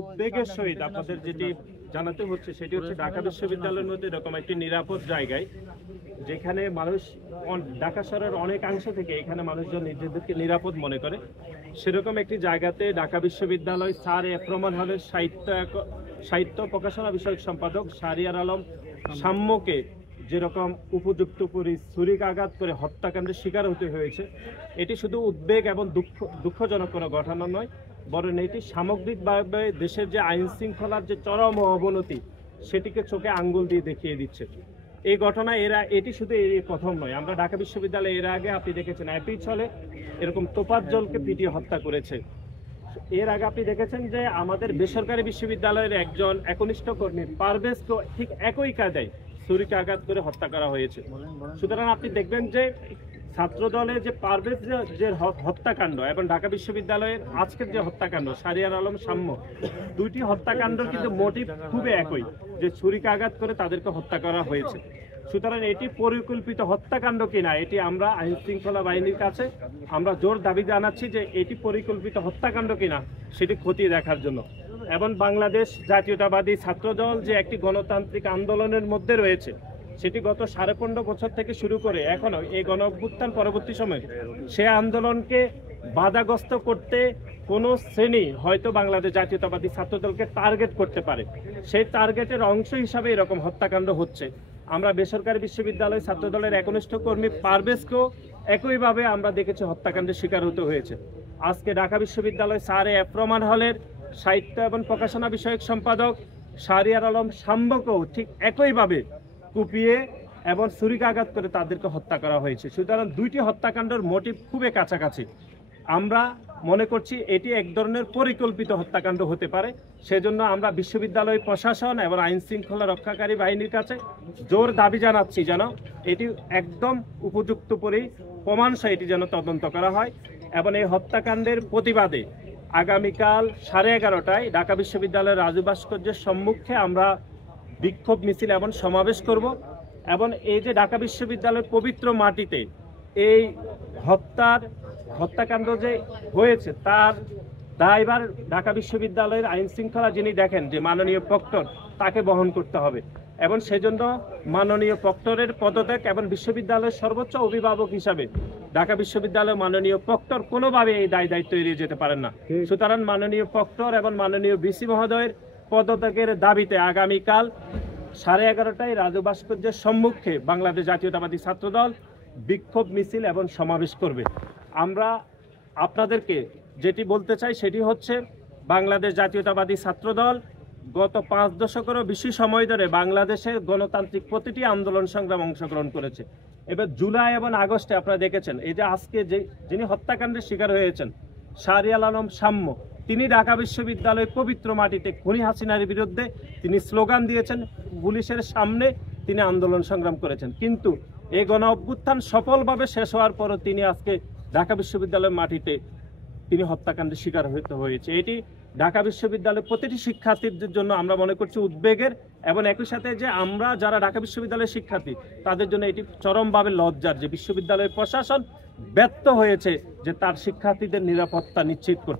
উদ্বেগের সহিত আপনাদের যেটি জানাতে হচ্ছে সেটি হচ্ছে ঢাকা বিশ্ববিদ্যালয়ের মধ্যে এরকম একটি নিরাপদ জায়গায় যেখানে মানুষ ঢাকা শহরের অনেকাংশ থেকে এখানে মানুষজন নিজেদেরকে নিরাপদ মনে করে, সেরকম একটি জায়গাতে ঢাকা বিশ্ববিদ্যালয় স্যার এফ রহমান হলের সাহিত্য প্রকাশনা বিষয়ক সম্পাদক শাহরিয়ার আলম সাম্যকে যেরকম উপযুক্ত ছুরিকাঘাত করে হত্যাকাণ্ডের শিকার হতে হয়েছে, এটি শুধু উদ্বেগ এবং দুঃখজনক কোনো ঘটনা নয়, বরং এটি সামগ্রিকভাবে দেশের যে আইন শৃঙ্খলার যে চরম অবনতি সেটিকে চোখে আঙ্গুল দিয়ে দেখিয়ে দিচ্ছে। এই ঘটনা এটি শুধু এই প্রথম নয়। আমরা ঢাকা বিশ্ববিদ্যালয়ে এর আগে আপনি দেখেছেন একই ছলে এরকম তোফাজ্জলকে পিটিয়ে হত্যা করেছে। এর আগে আপনি দেখেছেন যে আমাদের বেসরকারি বিশ্ববিদ্যালয়ের একজন একনিষ্ঠ কর্মী পারভেজকে ঠিক একই কায়দায় ছুরিকাঘাত করে হত্যা করা হয়েছে। সুতরাং আপনি দেখবেন যে ছাত্রদলের যে পারভেজ যে হত্যাকাণ্ড এবং ঢাকা বিশ্ববিদ্যালয়ের আজকের যে হত্যাকাণ্ড শাহরিয়ার আলম সাম্য, দুইটি হত্যাকাণ্ড কিন্তু মোটিভ খুবই একই, যে ছুরিকাঘাত করে তাদেরকে হত্যা করা হয়েছে। সুতরাং এটি পরিকল্পিত হত্যাকাণ্ড কিনা এটি আমরা আইন শৃঙ্খলা বাহিনীর কাছে আমরা জোর দাবি জানাচ্ছি যে এটি পরিকল্পিত হত্যাকাণ্ড কিনা সেটি খতিয়ে দেখার জন্য। এবং বাংলাদেশ জাতীয়তাবাদী ছাত্রদল যে একটি গণতান্ত্রিক আন্দোলনের মধ্যে রয়েছে, সেটি গত 15.5 বছর থেকে শুরু করে এখনো এই গণ অভ্যুত্থান পরবর্তী সময়ে সে আন্দোলনকে বাধাগ্রস্ত করতে কোনো শ্রেণী হয়তো বাংলাদেশ জাতীয়তাবাদী ছাত্রদলকে টার্গেট করতে পারে, সেই টার্গেটের অংশ হিসাবে এরকম হত্যাকাণ্ড হচ্ছে। আমরা বেসরকারি বিশ্ববিদ্যালয় ছাত্রদলের একনিষ্ঠ কর্মী পারভেজকেও একইভাবে আমরা দেখেছি হত্যাকাণ্ডের শিকার হতে হয়েছে। আজকে ঢাকা বিশ্ববিদ্যালয় স্যার এফ রহমান হলের সাহিত্য এবং প্রকাশনা বিষয়ক সম্পাদক শাহরিয়ার আলম সাম্যকেও ঠিক একইভাবে কুপিয়ে এবং ছুরিকাঘাত করে তাদেরকে হত্যা করা হয়েছে। সুতরাং দুইটি হত্যাকাণ্ডের মোটিভ খুবই কাছাকাছি। আমরা মনে করছি এটি এক ধরনের পরিকল্পিত হত্যাকাণ্ড হতে পারে। সেজন্য আমরা বিশ্ববিদ্যালয় প্রশাসন এবং আইন শৃঙ্খলা রক্ষাকারী বাহিনীর কাছে জোর দাবি জানাচ্ছি যেন এটি একদম উপযুক্ত প্রমাণসহ এটি যেন তদন্ত করা হয়। এবং এই হত্যাকাণ্ডের প্রতিবাদে আগামীকাল 11:30টায় ঢাকা বিশ্ববিদ্যালয়ের রাজু ভাস্কর্যের সম্মুখে আমরা বিক্ষোভ মিছিল এবং সমাবেশ করব। এবং এই যে ঢাকা বিশ্ববিদ্যালয়ের পবিত্র মাটিতে এই হত্যাকাণ্ড যে হয়েছে তার দায়ভার ঢাকা বিশ্ববিদ্যালয়ের আইন শৃঙ্খলা যিনি দেখেন যে মাননীয় প্রক্টর, তাকে বহন করতে হবে। এবং সেজন্য মাননীয় প্রক্টরের পদত্যাগ এবং বিশ্ববিদ্যালয়ের সর্বোচ্চ অভিভাবক হিসাবে ঢাকা বিশ্ববিদ্যালয়ের মাননীয় প্রক্টর কোনোভাবে এই দায়িত্ব এড়িয়ে যেতে পারেন না। সুতরাং মাননীয় প্রক্টর এবং মাননীয় ভিসি মহোদয়ের পদত্যাগের দাবিতে আগামীকাল 11:30টায় রাজু ভাস্কর্যের সম্মুখে বাংলাদেশ জাতীয়তাবাদী ছাত্রদল বিক্ষোভ মিছিল এবং সমাবেশ করবে। আমরা আপনাদেরকে যেটি বলতে চাই সেটি হচ্ছে বাংলাদেশ জাতীয়তাবাদী ছাত্রদল গত 5 দশকেরও বেশি সময় ধরে বাংলাদেশের গণতান্ত্রিক প্রতিটি আন্দোলন সংগ্রাম অংশগ্রহণ করেছে। এবার জুলাই এবং আগস্টে আপনারা দেখেছেন এই যে আজকে যিনি হত্যাকাণ্ডের শিকার হয়েছেন শাহরিয়ার আলম সাম্য, তিনি ঢাকা বিশ্ববিদ্যালয়ের পবিত্র মাটিতে খুনি হাসিনার বিরুদ্ধে তিনি স্লোগান দিয়েছেন, পুলিশের সামনে তিনি আন্দোলন সংগ্রাম করেছেন। কিন্তু এই গণ অভ্যুত্থান সফলভাবে শেষ হওয়ার পরও তিনি আজকে ঢাকা বিশ্ববিদ্যালয়ের মাটিতে তিনি হত্যাকাণ্ডের শিকার হতে হয়েছে। এটি ঢাকা বিশ্ববিদ্যালয়ের প্রতিটি শিক্ষার্থীদের জন্য আমরা মনে করছি উদ্বেগের, এবং একই সাথে যে আমরা যারা ঢাকা বিশ্ববিদ্যালয়ের শিক্ষার্থী তাদের জন্য এটি চরমভাবে লজ্জার যে বিশ্ববিদ্যালয়ের প্রশাসন ব্যর্থ হয়েছে যে তার শিক্ষার্থীদের নিরাপত্তা নিশ্চিত করতে।